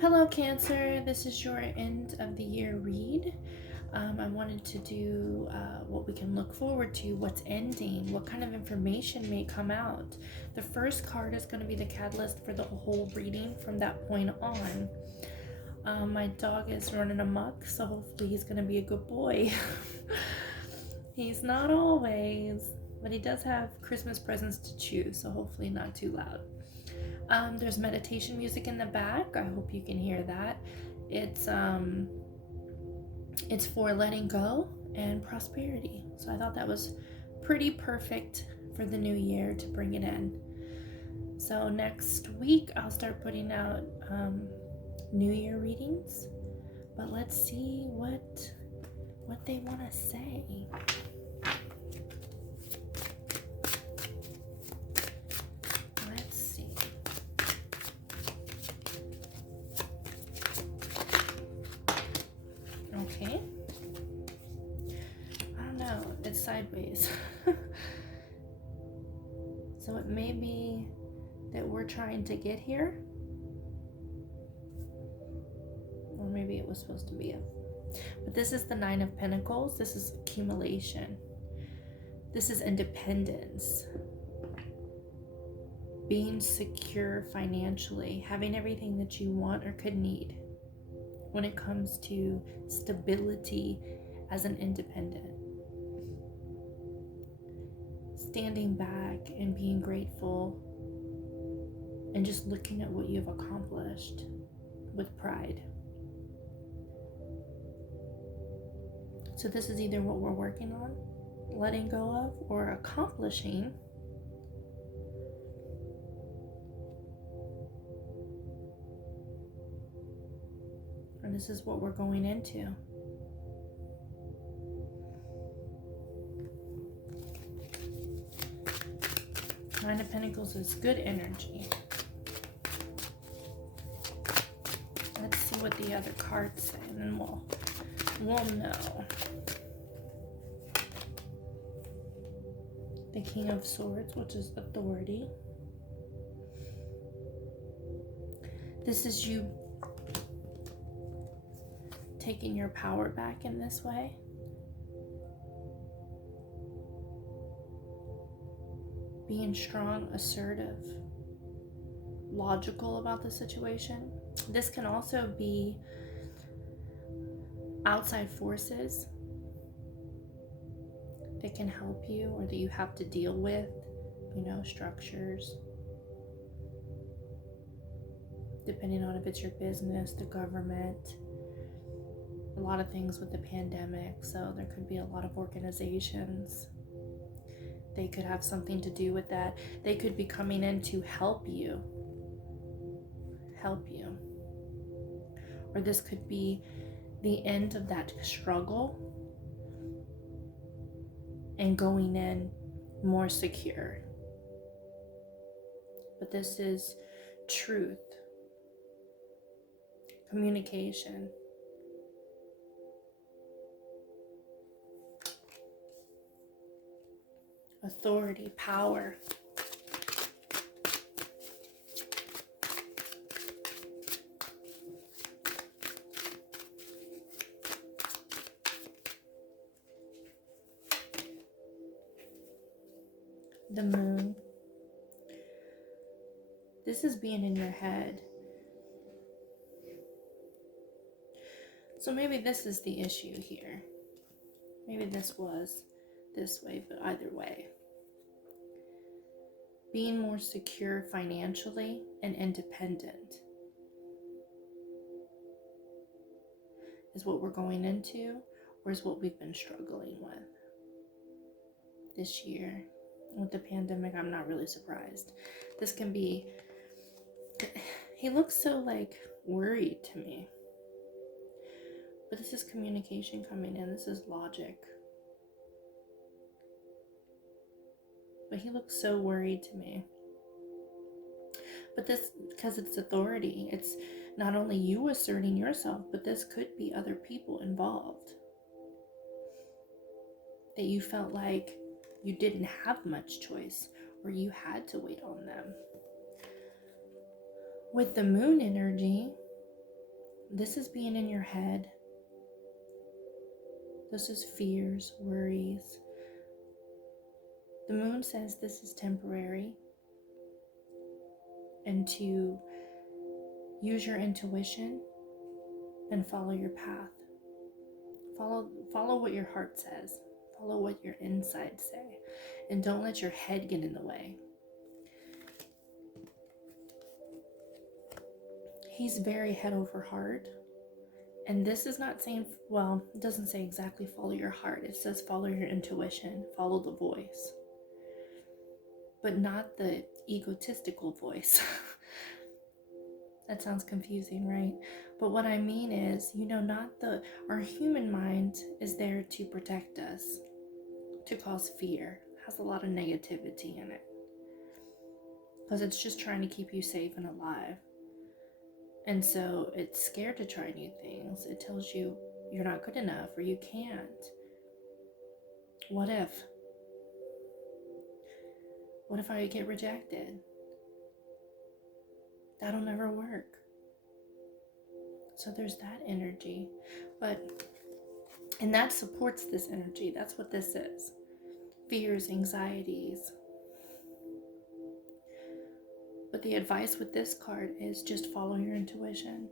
Hello Cancer, this is your end of the year read. I wanted to do what we can look forward to, what's ending, what kind of information may come out. The first card is going to be the catalyst for the whole reading from that point on. My dog is running amok, so hopefully he's going to be a good boy. He's not always, but he does have Christmas presents to chew, so hopefully not too loud. There's meditation music in the back. I hope you can hear that. It's for letting go and prosperity. So I thought that was pretty perfect for the new year to bring it in. So next week I'll start putting out new year readings, but let's see what they want to say. Okay. I don't know. It's sideways. So it may be that we're trying to get here. Or maybe it was supposed to be But this is the Nine of Pentacles. This is accumulation. This is independence. Being secure financially. Having everything that you want or could need. When it comes to stability as an independent. Standing back and being grateful and just looking at what you've accomplished with pride. So this is either what we're working on, letting go of, or accomplishing. And this is what we're going into. Nine of Pentacles is good energy. Let's see what the other cards say, and then we'll know. The King of Swords, which is authority. This is you taking your power back in this way. Being strong, assertive, logical about the situation. This can also be outside forces that can help you or that you have to deal with, structures. Depending on if it's your business, the government, a lot of things with the pandemic, so there could be a lot of organizations. They could have something to do with that. They could be coming in to help you. Or this could be the end of that struggle and going in more secure. But this is truth, communication. Authority, power. The Moon. This is being in your head. So maybe this is the issue here. Maybe this was this way, but either way. Being more secure financially and independent is what we're going into, or is what we've been struggling with this year. With the pandemic, I'm not really surprised. This can be, he looks so worried to me. But this is communication coming in. This is logic. But he looks so worried to me. But this, because it's authority, it's not only you asserting yourself, but this could be other people involved. That you felt like you didn't have much choice, or you had to wait on them. With the Moon energy, This is being in your head. This is fears, worries. The moon says this is temporary, and to use your intuition and follow your path. Follow what your heart says. Follow what your insides say. And don't let your head get in the way. He's very head over heart. And this is not saying, well, it doesn't say exactly follow your heart. It says follow your intuition, follow the voice. But not the egotistical voice. That sounds confusing, right? But what I mean is, our human mind is there to protect us, to cause fear. It has a lot of negativity in it. Because it's just trying to keep you safe and alive. And so it's scared to try new things. It tells you you're not good enough or you can't. What if? What if I get rejected? That'll never work. So there's that energy. And that supports this energy. That's what this is. Fears, anxieties. But the advice with this card is just follow your intuition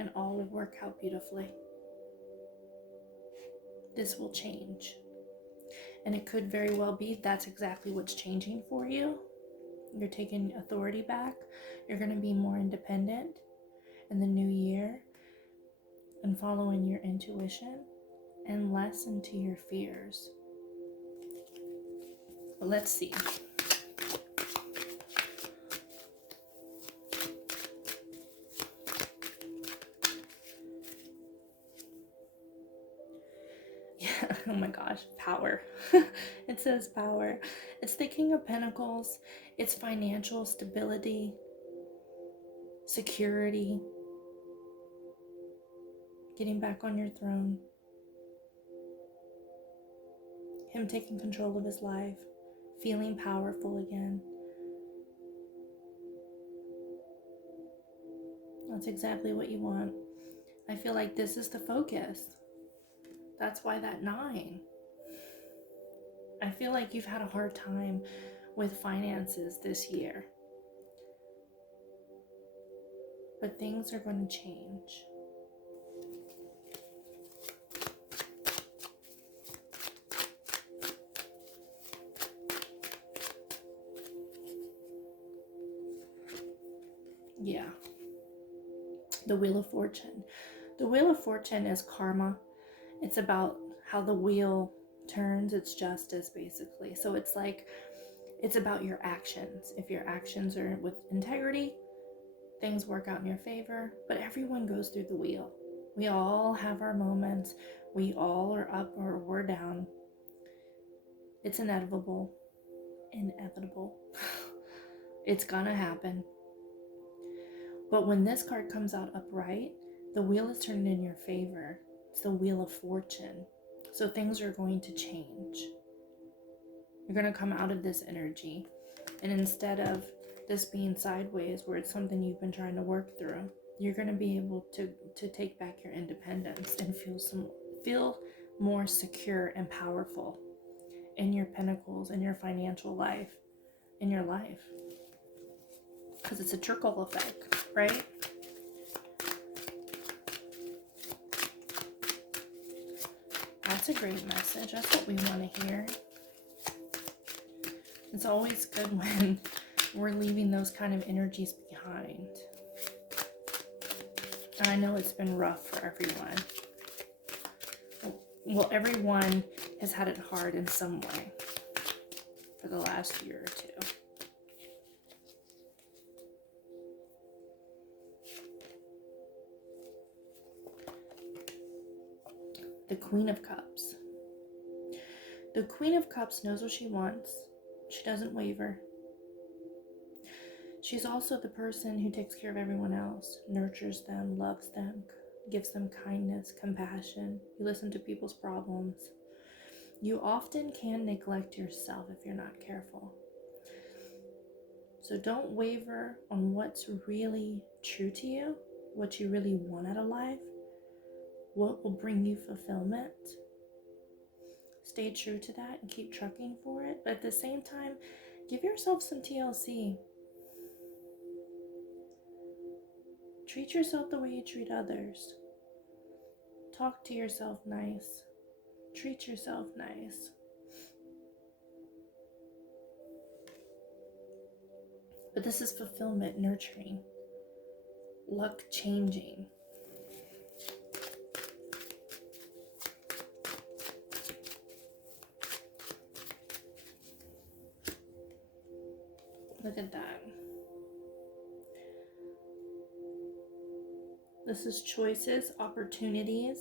and all will work out beautifully. This will change. And it could very well be that's exactly what's changing for you. You're taking authority back. You're going to be more independent in the new year and following your intuition and less into your fears. But let's see. Oh my gosh, power. It says power. It's the King of Pentacles. It's financial stability, security, getting back on your throne, him taking control of his life, feeling powerful again. That's exactly what you want. I feel like this is the focus. That's why that 9. I feel like you've had a hard time with finances this year. But things are going to change. Yeah. The Wheel of Fortune. The Wheel of Fortune is karma. It's about how the wheel turns. It's justice, basically. So it's like, it's about your actions. If your actions are with integrity, things work out in your favor. But everyone goes through the wheel. We all have our moments. We all are up or we're down. It's inevitable. Inevitable. It's gonna happen. But when this card comes out upright, the wheel is turning in your favor. It's the Wheel of Fortune. So things are going to change. You're going to come out of this energy. And instead of this being sideways, where it's something you've been trying to work through, you're going to be able to take back your independence and feel more secure and powerful in your pentacles, in your financial life, in your life. Because it's a trickle effect, right? That's a great message. That's what we want to hear. It's always good when we're leaving those kind of energies behind. And I know it's been rough for everyone. Well, everyone has had it hard in some way for the last year or two. The Queen of Cups. The Queen of Cups knows what she wants. She doesn't waver. She's also the person who takes care of everyone else, nurtures them, loves them, gives them kindness, compassion. You listen to people's problems. You often can neglect yourself if you're not careful. So don't waver on what's really true to you. what you really want out of life, what will bring you fulfillment. Stay true to that and keep trucking for it. But at the same time, give yourself some TLC. Treat yourself the way you treat others. Talk to yourself nice. Treat yourself nice. But this is fulfillment, nurturing, luck changing. Look at that. This is choices, opportunities.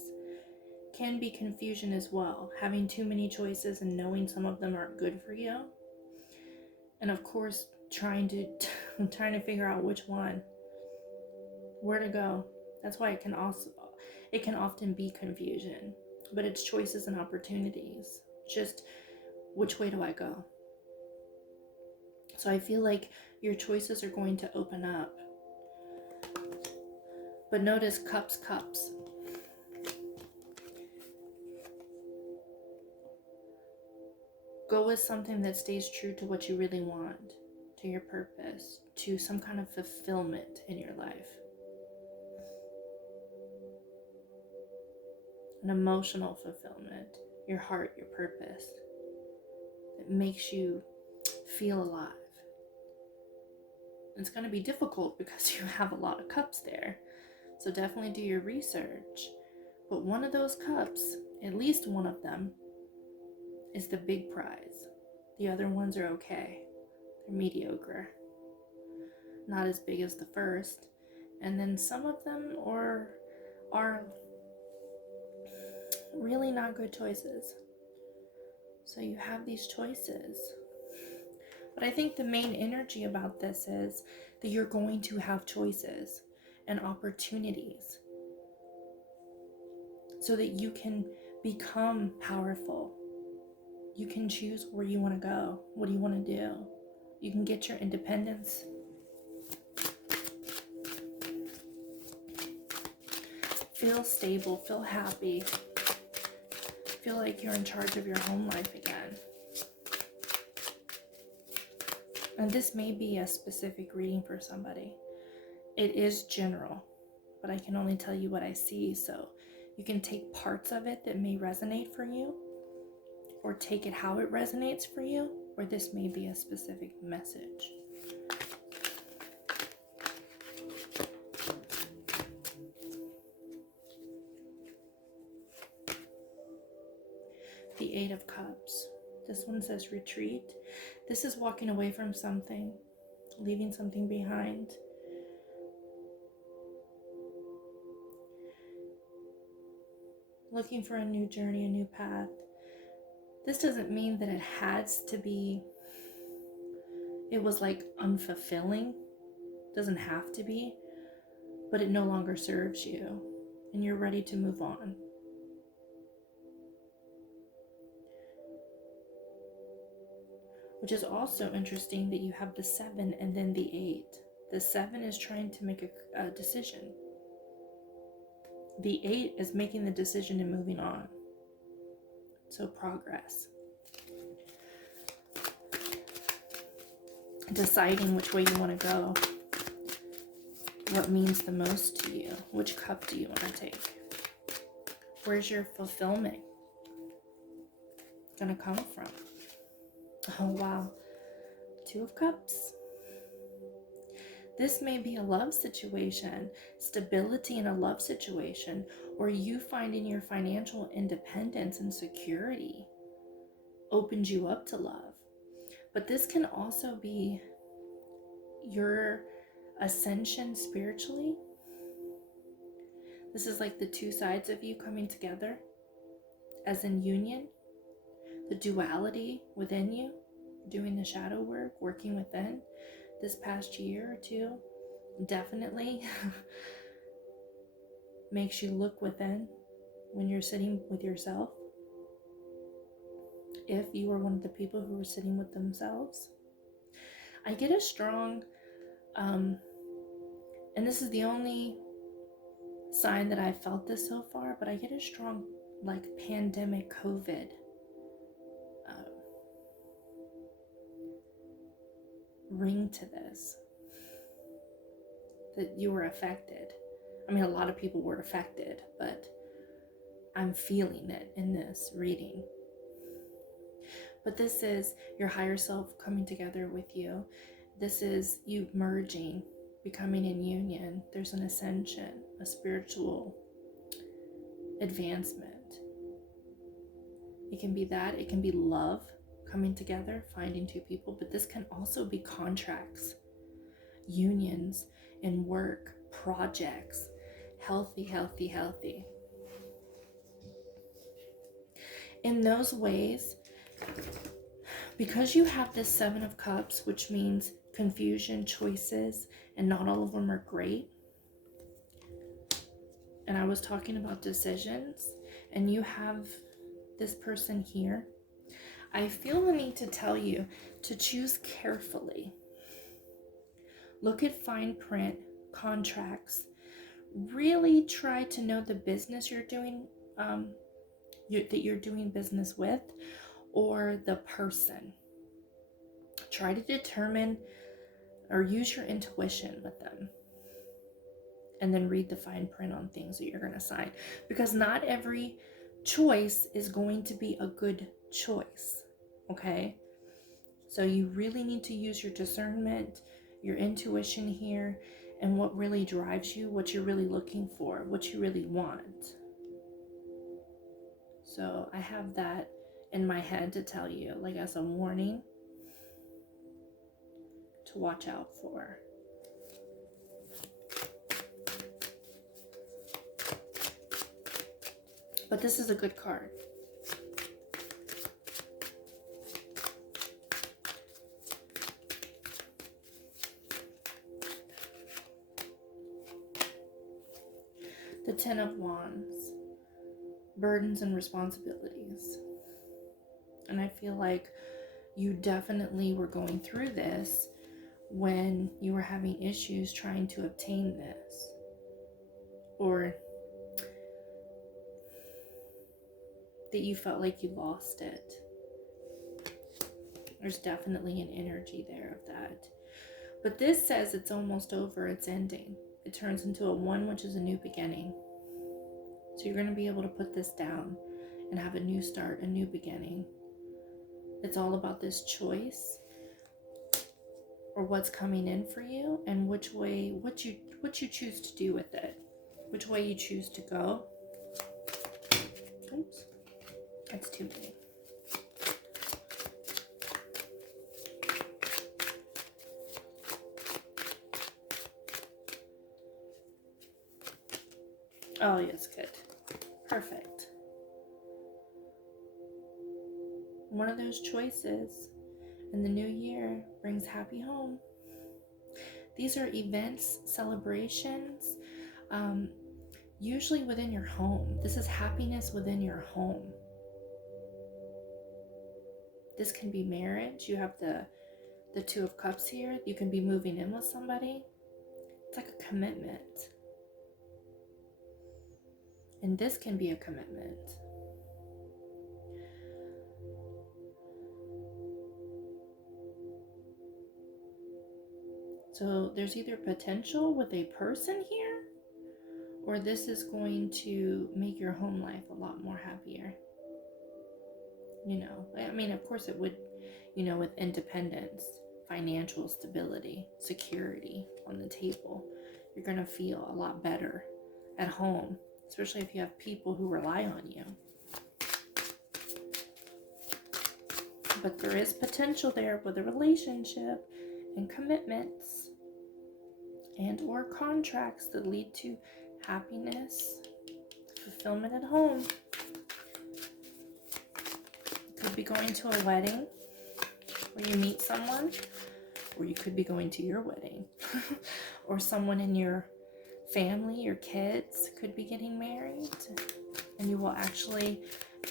Can be confusion as well. Having too many choices and knowing some of them aren't good for you. And of course, trying to figure out which one, where to go. That's why it can often be confusion. But it's choices and opportunities. Just which way do I go? So I feel like your choices are going to open up. But notice cups. Go with something that stays true to what you really want, to your purpose, to some kind of fulfillment in your life. An emotional fulfillment, your heart, your purpose. It makes you feel alive. It's going to be difficult because you have a lot of cups there. So definitely do your research. But one of those cups, at least one of them, is the big prize. The other ones are okay. They're mediocre. Not as big as the first. And then some of them are really not good choices. So you have these choices. But I think the main energy about this is that you're going to have choices and opportunities so that you can become powerful. You can choose where you want to go. What do you want to do? You can get your independence. Feel stable, feel happy. Feel like you're in charge of your home life again. And this may be a specific reading for somebody. It is general, but I can only tell you what I see. So you can take parts of it that may resonate for you, or take it how it resonates for you, or this may be a specific message. The Eight of Cups. This one says retreat. This is walking away from something, leaving something behind. Looking for a new journey, a new path. This doesn't mean that it has to be, it was like unfulfilling. Doesn't have to be, but it no longer serves you and you're ready to move on. Which is also interesting that you have the 7 and then the 8. The 7 is trying to make a decision. The 8 is making the decision and moving on. So progress. Deciding which way you want to go. What means the most to you? Which cup do you want to take? Where's your fulfillment gonna come from? Oh, wow. 2 of Cups. This may be a love situation, stability in a love situation, or you finding your financial independence and security opens you up to love. But this can also be your ascension spiritually. This is like the 2 sides of you coming together as in union. The duality within you, doing the shadow work, working within this past year or 2, definitely makes you look within when you're sitting with yourself. If you are one of the people who are sitting with themselves, I get a strong, and this is the only sign that I felt this so far, but I get a strong like pandemic COVID ring to this, that you were affected. I mean, a lot of people were affected, but I'm feeling it in this reading. But this is your higher self coming together with you. This is you merging, becoming in union. There's an ascension, a spiritual advancement. It can be that, it can be love coming together, finding two people, but this can also be contracts, unions in work, projects, healthy. In those ways, because you have this Seven of Cups, which means confusion, choices, and not all of them are great. And I was talking about decisions, and you have this person here. I feel the need to tell you to choose carefully. Look at fine print, contracts. Really try to know the business you're doing, that you're doing business with, or the person. Try to determine or use your intuition with them. And then read the fine print on things that you're going to sign. Because not every choice is going to be a good choice. Okay? So you really need to use your discernment, your intuition here, and what really drives you, what you're really looking for, what you really want. So I have that in my head to tell you, like as a warning to watch out for. But this is a good card. The Ten of Wands, burdens and responsibilities. And I feel like you definitely were going through this when you were having issues trying to obtain this. Or that you felt like you lost it. There's definitely an energy there of that. But this says it's almost over, it's ending. It turns into a 1, which is a new beginning. So you're going to be able to put this down and have a new start, a new beginning. It's all about this choice, or what's coming in for you, and which way, what you choose to do with it, which way you choose to go. Oops, that's too many. Oh, yes, good. Perfect. One of those choices in the new year brings happy home. These are events, celebrations, usually within your home. This is happiness within your home. This can be marriage. You have the Two of Cups here. You can be moving in with somebody. It's like a commitment. And this can be a commitment. So there's either potential with a person here, or this is going to make your home life a lot more happier. You know, I mean, of course it would, you know, with independence, financial stability, security on the table, you're going to feel a lot better at home, especially if you have people who rely on you. But there is potential there with a relationship and commitments and or contracts that lead to happiness, fulfillment at home. You could be going to a wedding where you meet someone, or you could be going to your wedding or someone in your family, your kids could be getting married, and you will actually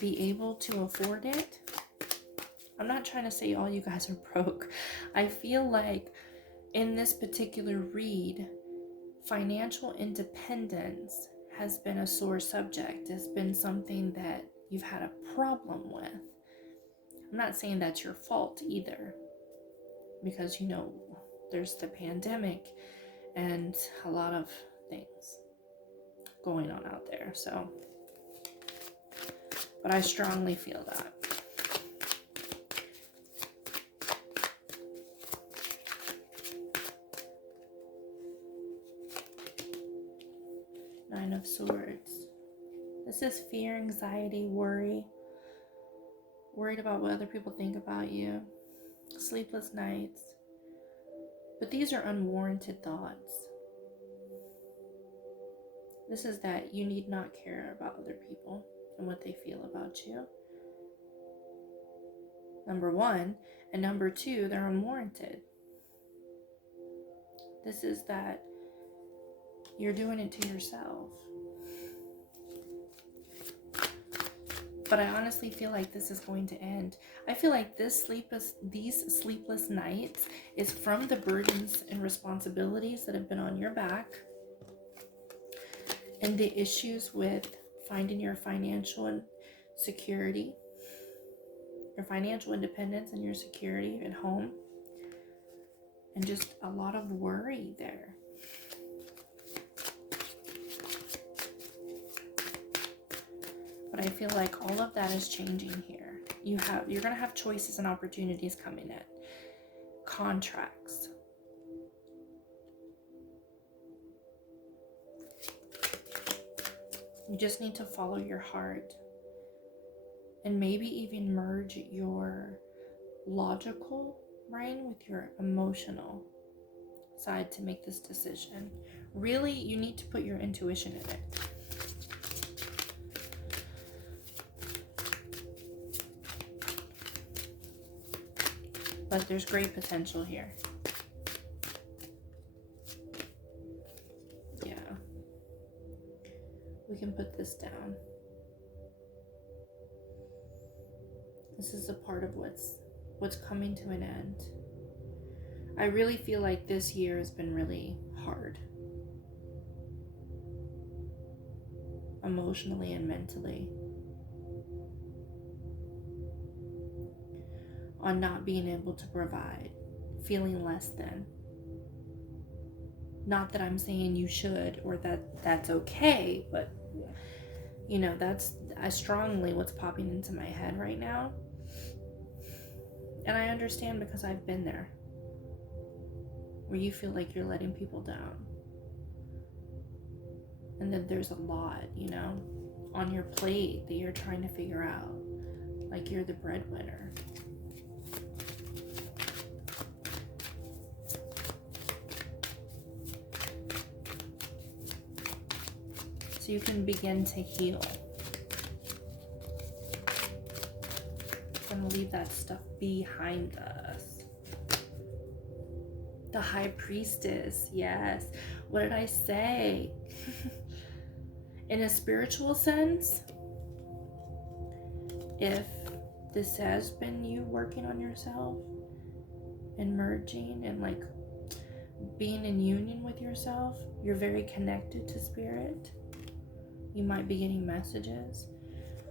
be able to afford it. I'm not trying to say all you guys are broke. I feel like in this particular read, financial independence has been a sore subject, has been something that you've had a problem with. I'm not saying that's your fault either, because, you know, there's the pandemic and a lot of things going on out there. So, but I strongly feel that. Nine of Swords. This is fear, anxiety, worry. Worried about what other people think about you. Sleepless nights. But these are unwarranted thoughts. This is that you need not care about other people and what they feel about you. Number one. And number two, they're unwarranted. This is that you're doing it to yourself. But I honestly feel like this is going to end. I feel like these sleepless nights is from the burdens and responsibilities that have been on your back, and the issues with finding your financial security, your financial independence and your security at home, and just a lot of worry there. But I feel like all of that is changing here. You're going to have choices and opportunities coming in. Contracts. You just need to follow your heart. And maybe even merge your logical brain with your emotional side to make this decision. Really, you need to put your intuition in it. But there's great potential here. Yeah. We can put this down. This is a part of what's coming to an end. I really feel like this year has been really hard. Emotionally and mentally. On not being able to provide, feeling less than. Not that I'm saying you should or that's okay, but you know, that's strongly what's popping into my head right now. And I understand because I've been there, where you feel like you're letting people down. And then there's a lot, you know, on your plate that you're trying to figure out. Like you're the breadwinner. So you can begin to heal. I'm gonna leave that stuff behind us. The High Priestess, yes. What did I say? In a spiritual sense, if this has been you working on yourself and merging and like being in union with yourself, you're very connected to spirit. You might be getting messages,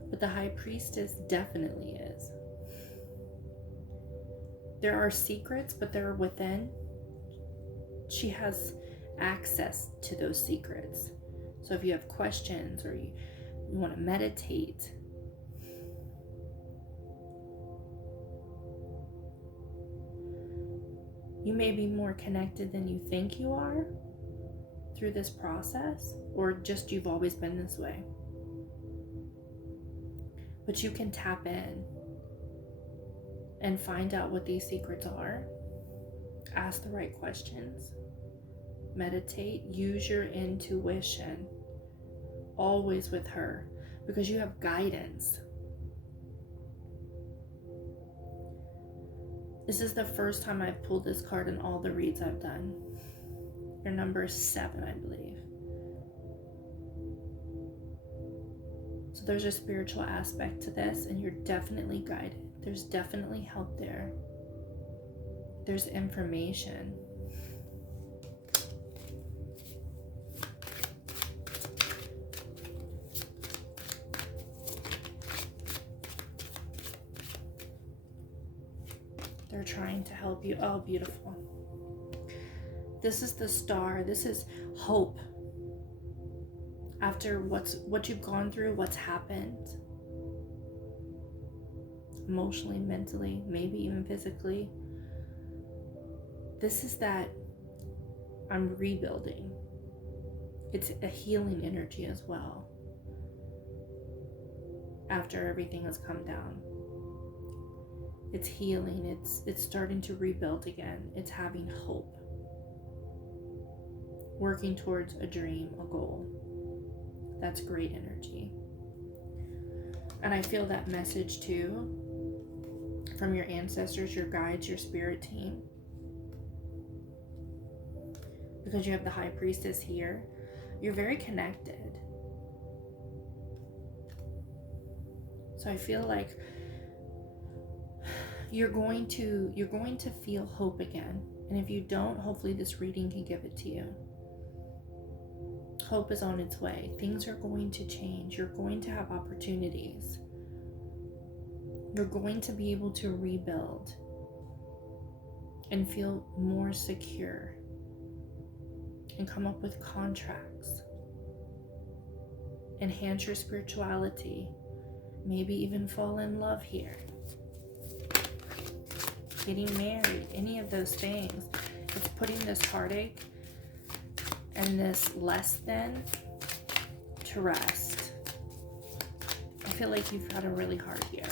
but the High Priestess definitely is. There are secrets, but they're within. She has access to those secrets. So if you have questions or you want to meditate, you may be more connected than you think you are through this process, or just you've always been this way. But you can tap in and find out what these secrets are. Ask the right questions. Meditate. Use your intuition. Always with her, because you have guidance. This is the first time I've pulled this card in all the reads I've done. Your number 7, I believe. So there's a spiritual aspect to this, and you're definitely guided. There's definitely help there. There's information. They're trying to help you. Oh, beautiful. This is the Star. This is hope. After what you've gone through, what's happened, emotionally, mentally, maybe even physically, this is that I'm rebuilding. It's a healing energy as well. After everything has come down, it's healing. It's starting to rebuild again. It's having hope, working towards a dream, a goal. That's great energy. And I feel that message too from your ancestors, your guides, your spirit team. Because you have the High Priestess here, you're very connected. So I feel like you're going to feel hope again. And if you don't, hopefully this reading can give it to you. Hope is on its way. Things are going to change. You're going to have opportunities. You're going to be able to rebuild and feel more secure and come up with contracts. Enhance your spirituality. Maybe even fall in love here. Getting married, any of those things. It's putting this heartache and this less than to rest. I feel like you've had a really hard year.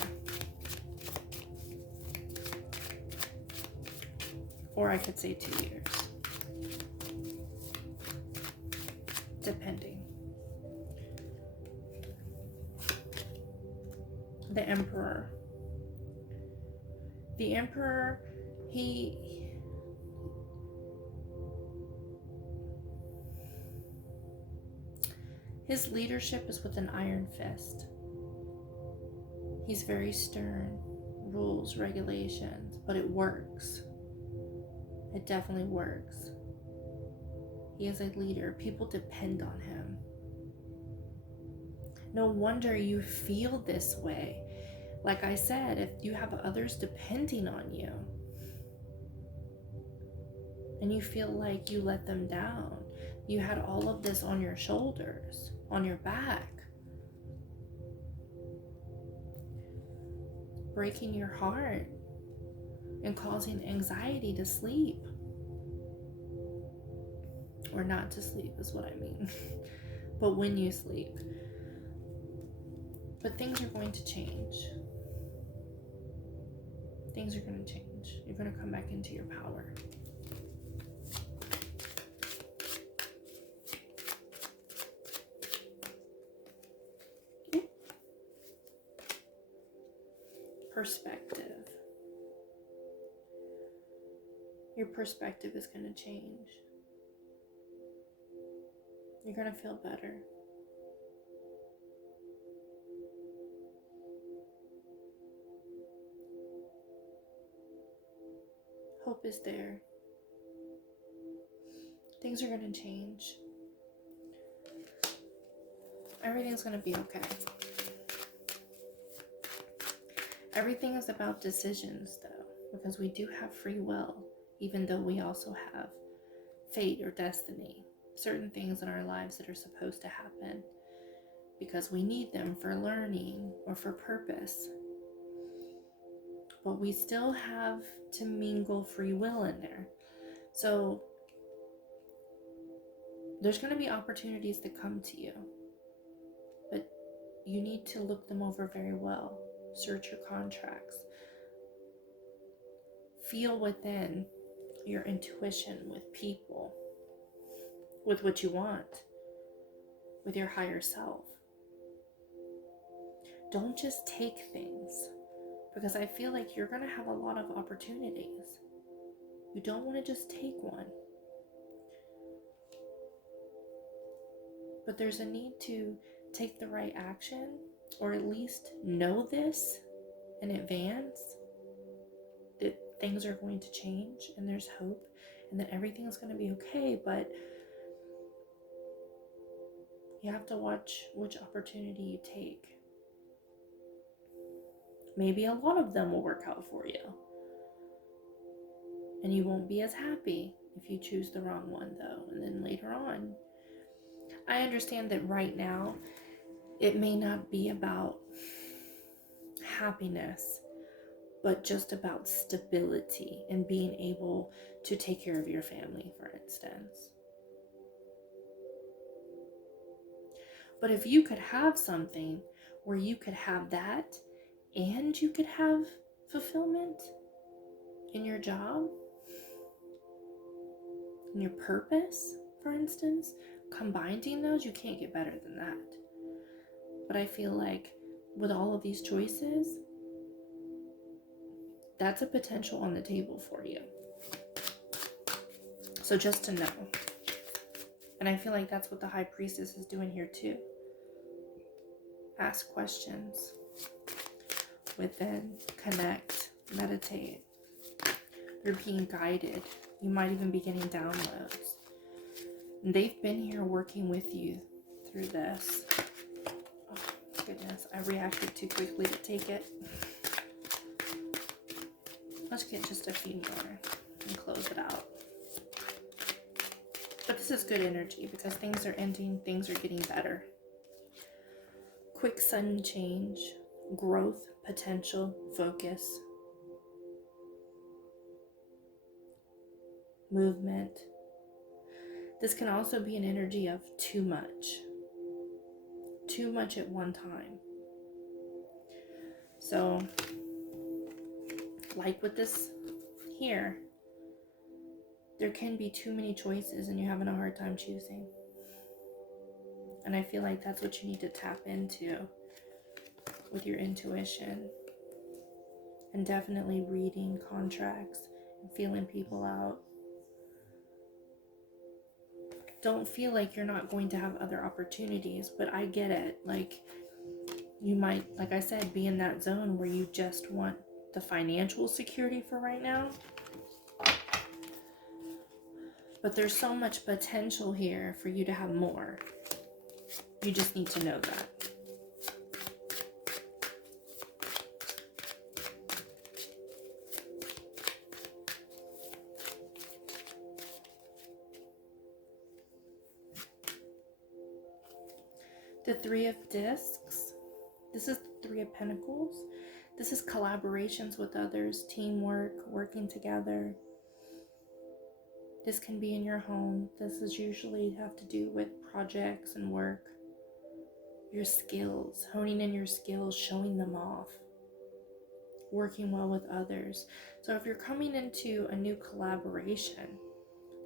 Or I could say 2 years. Depending. The Emperor. The Emperor, his leadership is with an iron fist. He's very stern, rules, regulations, but it works. It definitely works. He is a leader. People depend on him. No wonder you feel this way. Like I said, if you have others depending on you and you feel like you let them down, you had all of this on your shoulders, on your back, breaking your heart and causing anxiety to sleep. Or not to sleep is what I mean. But when you sleep. But things are going to change. Things are going to change. You're going to come back into your power. Perspective. Your perspective is going to change. You're going to feel better. Hope is there. Things are going to change. Everything's going to be okay. Everything is about decisions, though, because we do have free will, even though we also have fate or destiny. Certain things in our lives that are supposed to happen because we need them for learning or for purpose. But we still have to mingle free will in there. So there's going to be opportunities that come to you, but you need to look them over very well. Search your contracts. Feel within your intuition with people, with what you want, with your higher self. Don't just take things, because I feel like you're going to have a lot of opportunities. You don't want to just take one. But there's a need to take the right action, or at least know this in advance, that things are going to change and there's hope and that everything is going to be okay. But you have to watch which opportunity you take. Maybe a lot of them will work out for you. And you won't be as happy if you choose the wrong one, though. And then later on, I understand that right now, it may not be about happiness, but just about stability and being able to take care of your family, for instance. But if you could have something where you could have that and you could have fulfillment in your job, in your purpose, for instance, combining those, you can't get better than that. But I feel like with all of these choices, that's a potential on the table for you. So just to know. And I feel like that's what the High Priestess is doing here too. Ask questions. Within, connect, meditate. You're being guided. You might even be getting downloads. And they've been here working with you through this. Oh, goodness. I reacted too quickly to take it. Let's get just a few more and close it out. But this is good energy because things are ending, things are getting better. Quick sudden change, growth, potential, focus, movement. This can also be an energy of too much at one time. So, like with this here, there can be too many choices and you're having a hard time choosing. And I feel like that's what you need to tap into with your intuition. And definitely reading contracts and feeling people out. Don't feel like you're not going to have other opportunities, but I get it. Like, you might, like I said, be in that zone where you just want the financial security for right now. But there's so much potential here for you to have more. You just need to know that. The Three of Discs. This is the Three of Pentacles. This is collaborations with others, teamwork, working together. This can be in your home. This is usually have to do with projects and work. Your skills, honing in your skills, showing them off. Working well with others. So if you're coming into a new collaboration,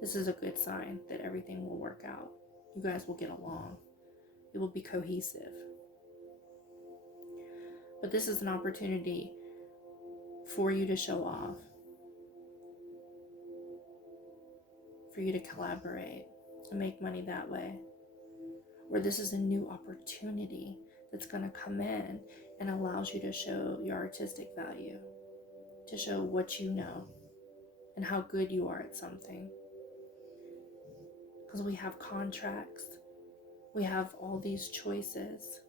this is a good sign that everything will work out. You guys will get along. It will be cohesive. But this is an opportunity for you to show off. For you to collaborate and make money that way. Or this is a new opportunity that's going to come in and allows you to show your artistic value. To show what you know and how good you are at something. Because we have contracts. We have all these choices.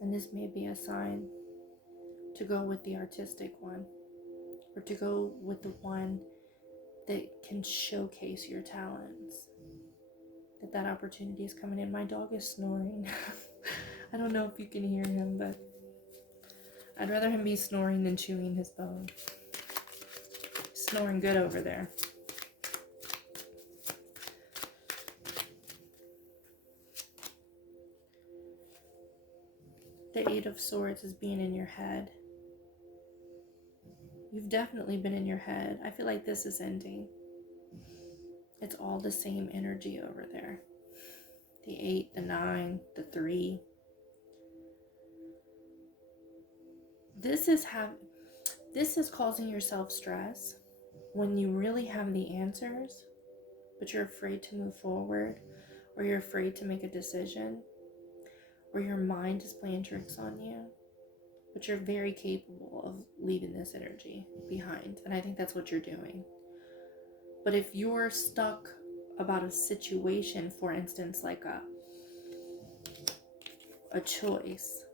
And this may be a sign to go with the artistic one. Or to go with the one that can showcase your talents. That opportunity is coming in. My dog is snoring. I don't know if you can hear him, but I'd rather him be snoring than chewing his bone. Snoring good over there. The Eight of Swords is being in your head. You've definitely been in your head. I feel like this is ending. It's all the same energy over there. The 8, the 9, the 3. This is causing yourself stress when you really have the answers, but you're afraid to move forward, or you're afraid to make a decision, or your mind is playing tricks on you. But you're very capable of leaving this energy behind. And I think that's what you're doing. But if you're stuck about a situation, for instance, like a choice,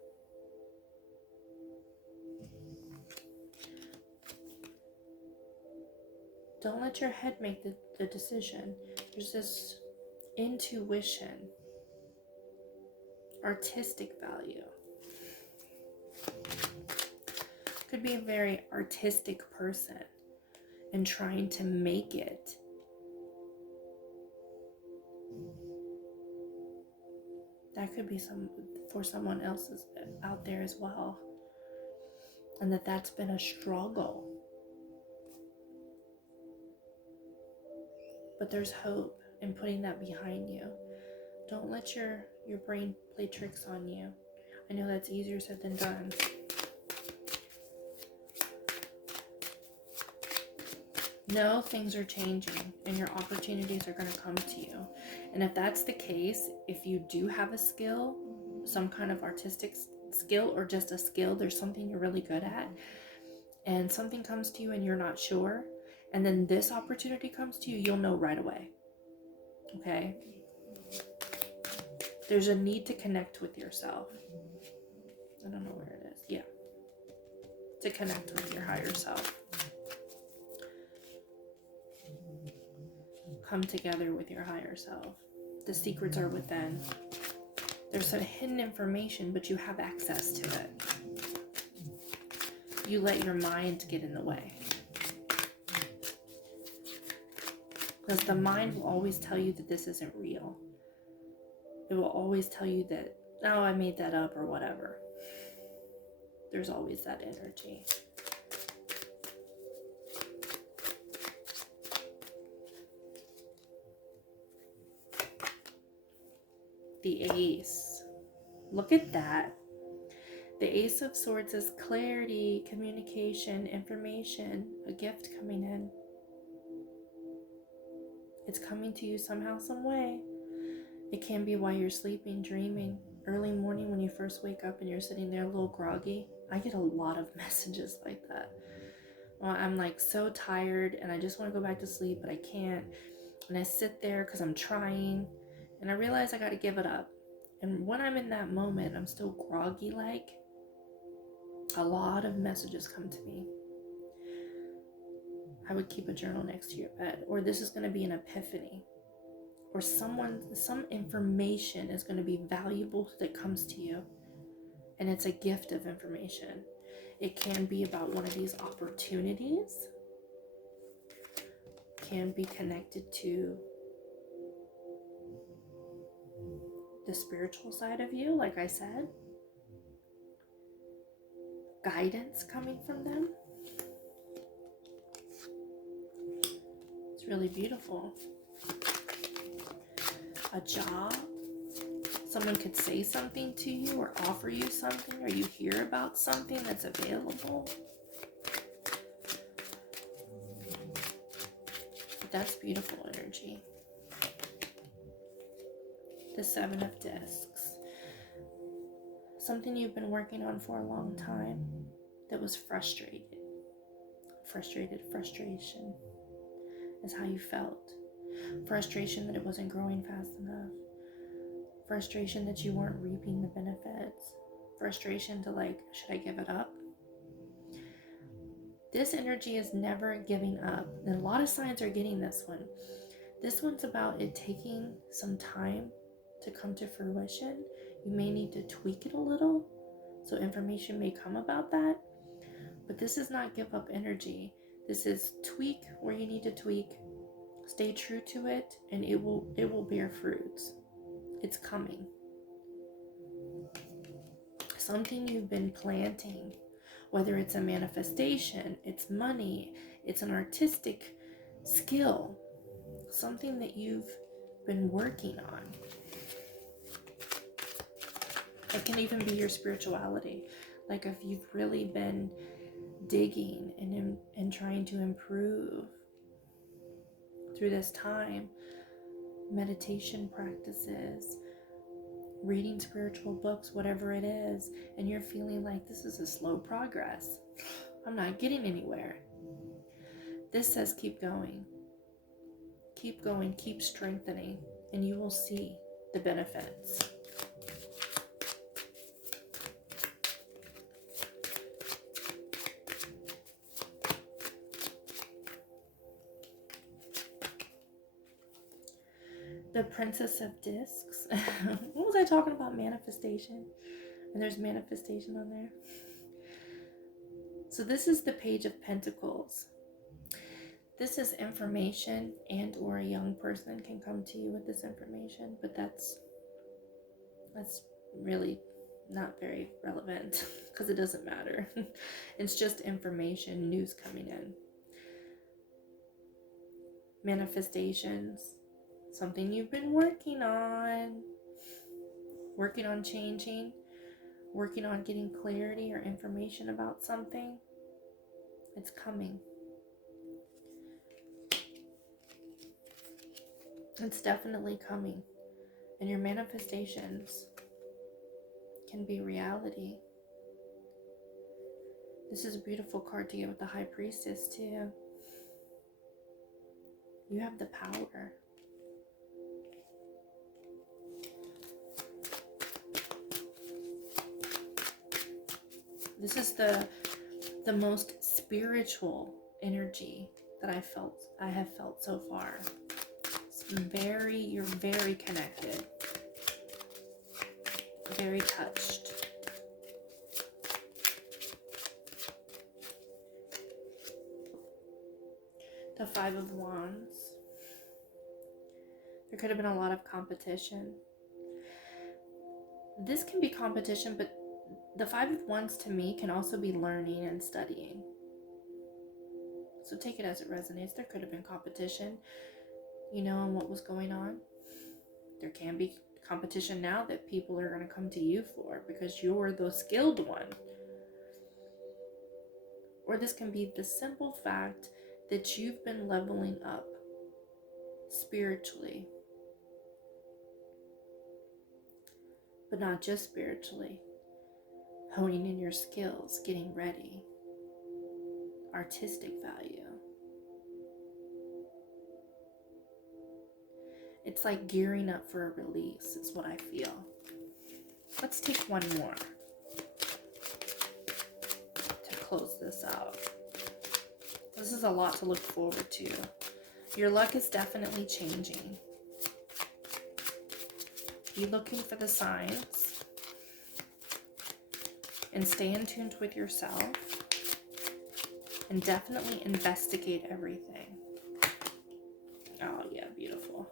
Don't let your head make the decision. There's this intuition, artistic value. Could be a very artistic person and trying to make it. That could be for someone else out there as well. And that's been a struggle. But there's hope in putting that behind you. Don't let your brain play tricks on you. I know that's easier said than done. No, things are changing and your opportunities are going to come to you. And if that's the case, if you do have a skill, some kind of artistic skill or just a skill, there's something you're really good at, and something comes to you and you're not sure, and then this opportunity comes to you, you'll know right away. Okay? There's a need to connect with yourself. I don't know where it is. Yeah. To connect with your higher self. Come together with your higher self. The secrets are within. There's some hidden information, but you have access to it. You let your mind get in the way. Because the mind will always tell you that this isn't real. It will always tell you that, oh, I made that up or whatever. There's always that energy. The Ace. Look at that. The Ace of Swords is clarity, communication, information, a gift coming in. It's coming to you somehow, some way. It can be while you're sleeping, dreaming. Early morning when you first wake up and you're sitting there a little groggy. I get a lot of messages like that. Well, I'm like so tired and I just want to go back to sleep, but I can't. And I sit there because I'm trying. And I realize I got to give it up. And when I'm in that moment, I'm still groggy like. A lot of messages come to me. I would keep a journal next to your bed. Or this is going to be an epiphany. Or some information is going to be valuable that comes to you. And it's a gift of information. It can be about one of these opportunities. Can be connected to the spiritual side of you, like I said. Guidance coming from them. It's really beautiful. A job. Someone could say something to you or offer you something, or you hear about something that's available. But that's beautiful energy. The Seven of Discs. Something you've been working on for a long time that was frustrated. Frustration is how you felt. Frustration that it wasn't growing fast enough. Frustration that you weren't reaping the benefits. Frustration to like, should I give it up? This energy is never giving up. And a lot of signs are getting this one. This one's about it taking some time to come to fruition. You may need to tweak it a little, so information may come about that. But this is not give up energy. This is tweak where you need to tweak. Stay true to it, and it will bear fruits. It's coming. Something you've been planting, whether it's a manifestation, it's money, it's an artistic skill, something that you've been working on. It can even be your spirituality. Like if you've really been digging and trying to improve through this time, meditation practices, reading spiritual books, whatever it is, and you're feeling like this is a slow progress. I'm not getting anywhere. This says keep going. Keep going, keep strengthening, and you will see the benefits. The Princess of Discs. What was I talking about? Manifestation. And there's manifestation on there. So this is the Page of Pentacles. This is information, and or a young person can come to you with this information, but that's really not very relevant because it doesn't matter. It's just information, news coming in. Manifestations, something you've been working on changing, working on getting clarity or information about something. It's coming. It's definitely coming. And your manifestations can be reality. This is a beautiful card to get with the High Priestess too. You have the power. This is the most spiritual energy that I have felt so far. You're very connected, very touched. The Five of Wands. There could have been a lot of competition. This can be competition, but the Five of Wands to me can also be learning and studying. So take it as it resonates. There could have been competition, on what was going on. There can be competition now that people are going to come to you for because you're the skilled one. Or this can be the simple fact that you've been leveling up spiritually. But not just spiritually. Honing in your skills, getting ready. Artistic value. It's like gearing up for a release, is what I feel. Let's take one more to close this out. This is a lot to look forward to. Your luck is definitely changing. Be looking for the signs and stay in tune with yourself, and definitely investigate everything. Oh yeah, beautiful.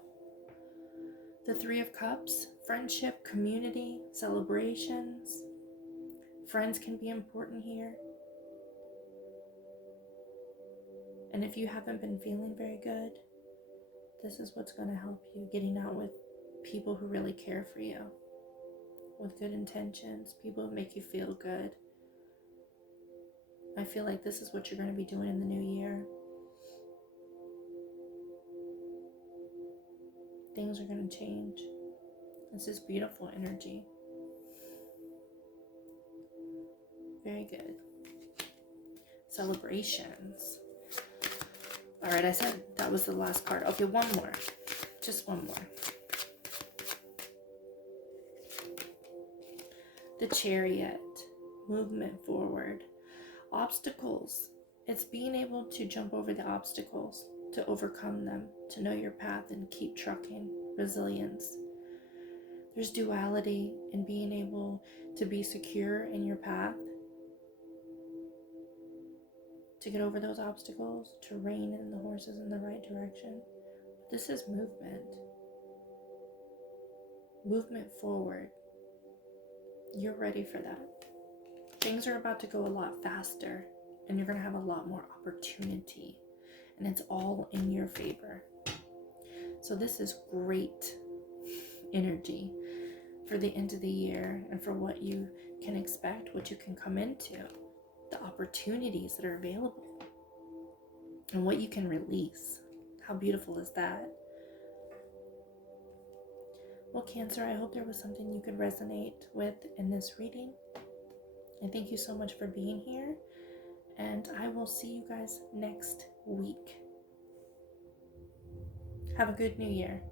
The Three of Cups, friendship, community, celebrations. Friends can be important here. And if you haven't been feeling very good, this is what's going to help you. Getting out with people who really care for you, with good intentions, people who make you feel good. I feel like this is what you're going to be doing in the new year. Things are going to change. This is beautiful energy. Very good. Celebrations. All right, I said that was the last card. Okay, one more. Just one more. The Chariot. Movement forward. Obstacles. It's being able to jump over the obstacles, to overcome them, to know your path and keep trucking. Resilience. There's duality in being able to be secure in your path, to get over those obstacles, to rein in the horses in the right direction. This is movement. Movement forward. You're ready for that. Things are about to go a lot faster, and you're going to have a lot more opportunity, and it's all in your favor. So this is great energy for the end of the year and for what you can expect, what you can come into, the opportunities that are available, and what you can release. How beautiful is that? Well, Cancer, I hope there was something you could resonate with in this reading. And thank you so much for being here. And I will see you guys next week. Have a good new year.